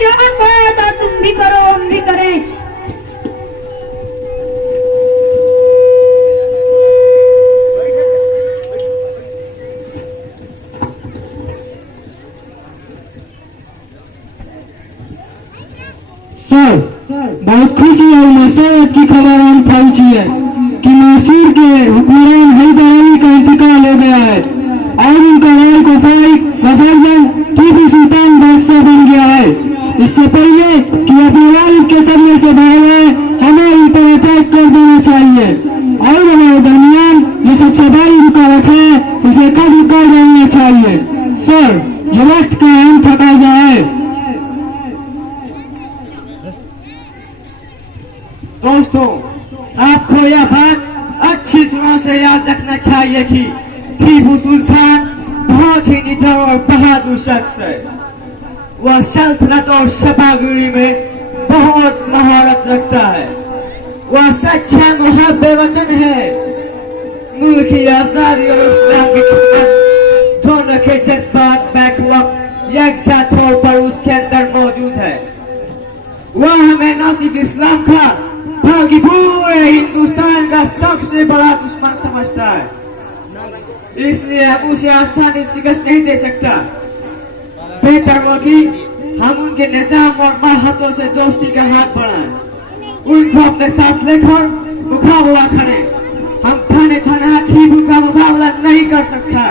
जो हक है तो तुम भी करो हम भी करें। सर, बहुत खुशी और मसरत की खबर हम पहुंची है कि मैसूर के हुक्मरान हैदर अली का इंतकाल हो गया है और उनका राय को फर्जन टीपू सुल्तान बादशाह बन गया है। इससे पहले कि अपने वालिद के सदमे से भाग गए, हमें इन पर अटैक कर देना चाहिए और हमारे दरमियान जो सबसे बड़ी रुकावट है उसे खत्म कर देना चाहिए। सर, ये वक्त का अहम तकाजा है। दोस्तों, आपको यह बात अच्छी तरह से याद रखना चाहिए कि टीपू सुल्तान बहुत ही निडर और बहादुर शख्स है। वह सल्तनत और सभागिरी में बहुत महारत रखता है। वह सच्चा मुहब्बे वतन है। मुल्क की आजादी और इस्लाम की खिदमत दोनों के जज्बात बैकवक्त यकसा तौर पर उसके अंदर मौजूद है। वह हमें न सिर्फ इस्लाम का बल्कि पूरे हिंदुस्तान का सबसे बड़ा दुश्मन समझता है, इसलिए हम उसे आसानी से शिकस्त नहीं दे सकता। बेहतर हो कि हम उनके निजाम और मरहतों से दोस्ती का हाथ बढ़ाएं, उनको अपने साथ लेकर मुकाबला करें। हम थाने थाना टीपू का मुकाबला नहीं कर सकता।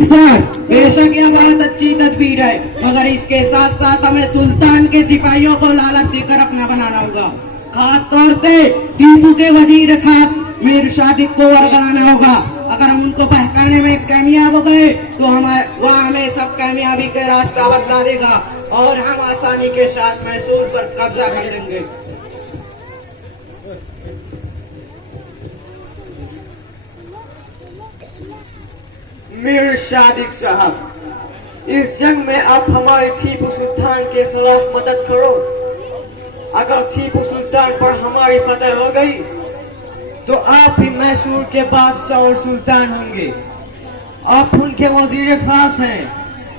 सर, बेशक यह बहुत अच्छी तदबीर है, मगर इसके साथ साथ हमें सुल्तान के सिपाहियों को लालच देकर अपना बनाना होगा। खास तौर से टीपू के वजीर खास मीर सादिक को वरगलाना होगा। अगर हम उनको पहचानने में कामयाब हो गए तो वह हमें सब कामयाबी के रास्ता बतला देगा और हम आसानी के साथ मैसूर पर कब्जा कर लेंगे। मीर सादिक साहब, इस जंग में आप हमारे टीपू सुल्तान के खिलाफ मदद करो। अगर टीपू सुल्तान पर हमारी फतह हो गई तो आप ही मैसूर के बादशाह और सुल्तान होंगे। आप उनके वजीर खास हैं,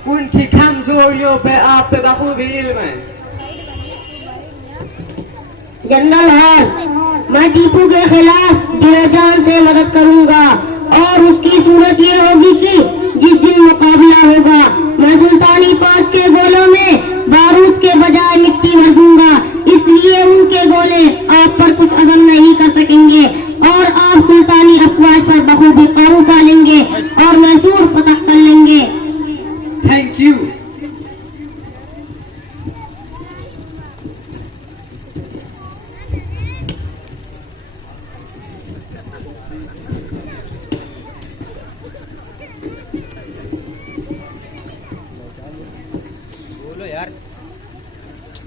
उनकी कमजोरियों पे आप पे बखूबी इल्म है। जनरल हॉर्स, मैं टीपू के खिलाफ दिलजान से मदद करूंगा और उसकी सूरत ये होगी कि जिस दिन मुकाबला होगा मैं सुल्तानी पास के गोलों में बारूद के बजाय मिट्टी भर दूंगा। इसलिए उनके गोले आप पर कुछ असर नहीं कर सकेंगे और आप सुल्तानी अफवाज पर बखूबी काबू पा लेंगे और मैसूर फतह कर लेंगे। Thank you.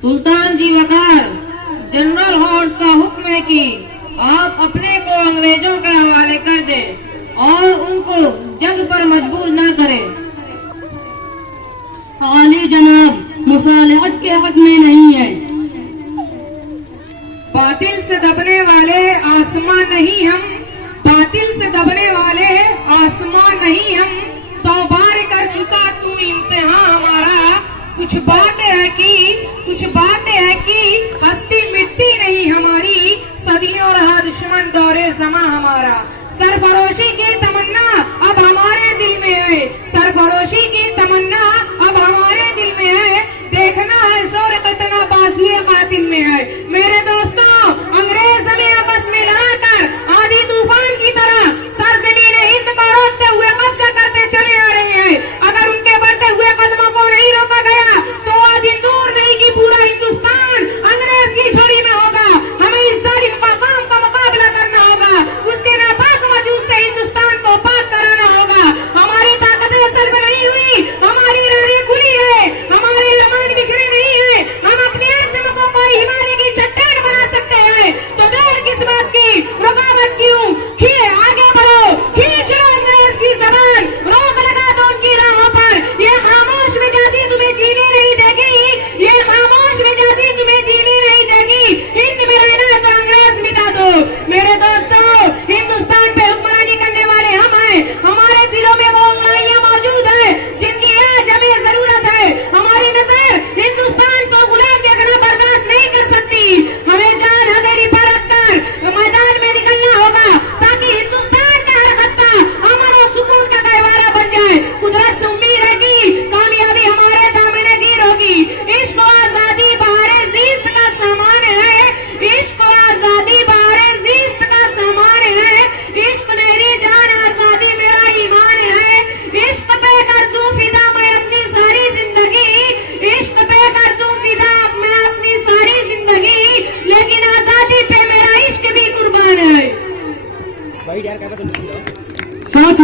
सुल्तान जी वकार, जनरल हॉर्स का हुक्म है कि आप अपने को अंग्रेजों के हवाले कर दें और उनको जंग पर मजबूर न करें। आली जनाब, मुसालहत के हक में नहीं है। बातिल से दबने वाले आसमान नहीं हम, बातिल से दबने वाले आसमान नहीं हम। 100 बार कर चुका तू इम्तिहान हमारा। कुछ बातें है कि हस्ती मिट्टी नहीं हमारी। सदियों रहा दुश्मन दौरे जमा हमारा। सरफरोशी की तमन्ना अब हमारे दिल में है, सरफरोशी की तमन्ना अब हमारे दिल में है। देखना है जोर कितना बाज़ुए कातिल में है। मेरे दोस्तों, अंग्रेज हमें आपस में लड़ाकर आधी तूफान की तरह सरजमीन हिंद को रोकते हुए कब्जा करते चले आ रहे हैं। अगर उनके बढ़ते हुए कदमों को नहीं रोका गया तो वह दिन दूर नहीं कि पूरा हिंदुस्तान अंग्रेज की झोली में होगा। हमें इस जालिम मकाम का मुकाबला करना होगा, उसके नापाक वजूद से हिंदुस्तान को पाक कराना होगा। हमारी ताकतें असल में नहीं हुई, हमारी राहें खुली है, हमारे लमान बिखरे नहीं है। हम अपने आत्मा को कोई हिमालय की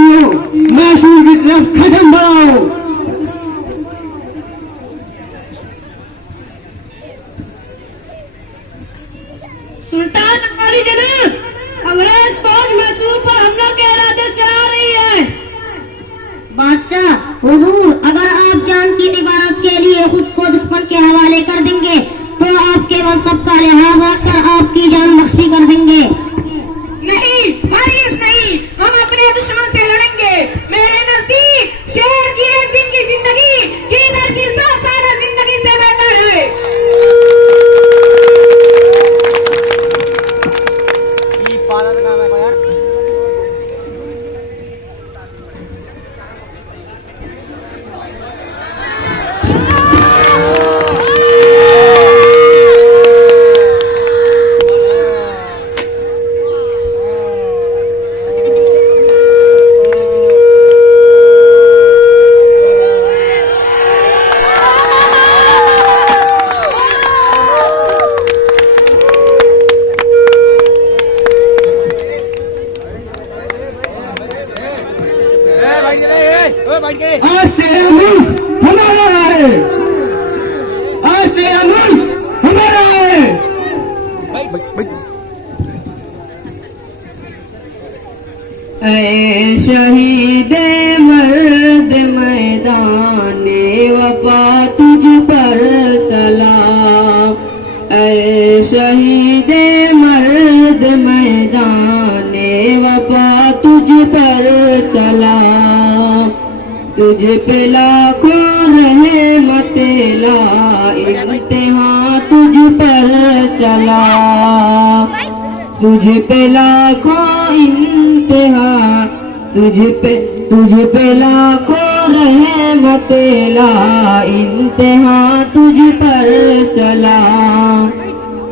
साथियों, मैसूर की तरफ कदम बढ़ाओ। सुल्तान हमारी जनाब, अंग्रेज फौज मैसूर पर हमला के इरादे से आ रही है। बादशाह हुजूर, अगर आप जान की निबारत के लिए खुद को दुश्मन के हवाले कर देंगे तो आपके मनसब का लिहाज कर आपकी जान बख्शी कर देंगे। नहीं, हरगिज़ नहीं, हम अपने दुश्मन से लड़ेंगे। मेरे नजदीक शेर की एक दिन की जिंदगी कीदर की 100 साल जिंदगी से बेहतर है। आज से यह मुल्क हमारा है, आज से यह मुल्क हमारा है। ऐ शहीद मर्द मैदाने वफा तुझ पर सलाम। ऐ शहीद मर्द मैदाने वफा तुझ पर सलाम। तुझ पे लाखों रहमत ला इम्तिहान तुझ पर सलाम। तुझ पे लाखों इम्तिहान, तुझ पे लाखों रहमत ला इम्तिहान तुझ पर सलाम।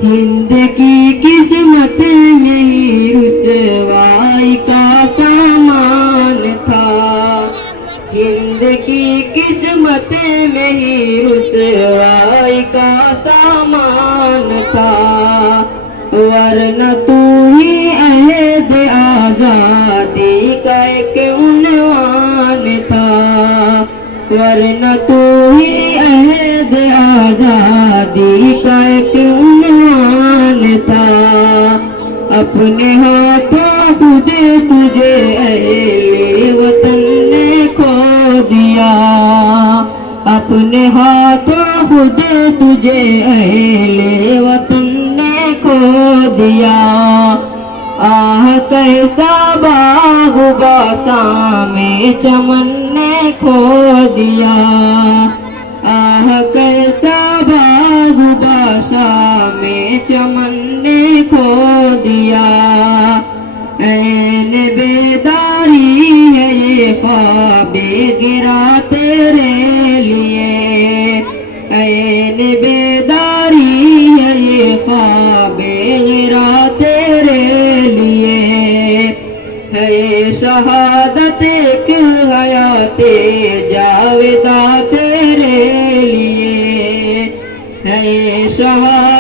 हिंद की किस्मत में ही रुसवाई का सामान था। हिंद की किस्मत में ही रुसवाई का सामान था। वरना तू ही अहद आजादी का एक उन्वान था। वरना तू ही अहद आजादी का एक उन्वान था। अपने हाथों खुद तुझे अहले वतन ने खो दिया। अपने हाथों खुद तुझे अहले वतन ने खो दिया। आह कैसा बागुबासा में चमन ने खो दिया। आह कैसा बागुबासा में चमन ने खो दिया। ऐन बेदारी है ये ख्वाबे गिरा तेरे लिए। ऐन बेदारी है ये ख्वाबे गिरा तेरे लिए। है शहादत एक हयाते जावेदा तेरे लिए। है शहादत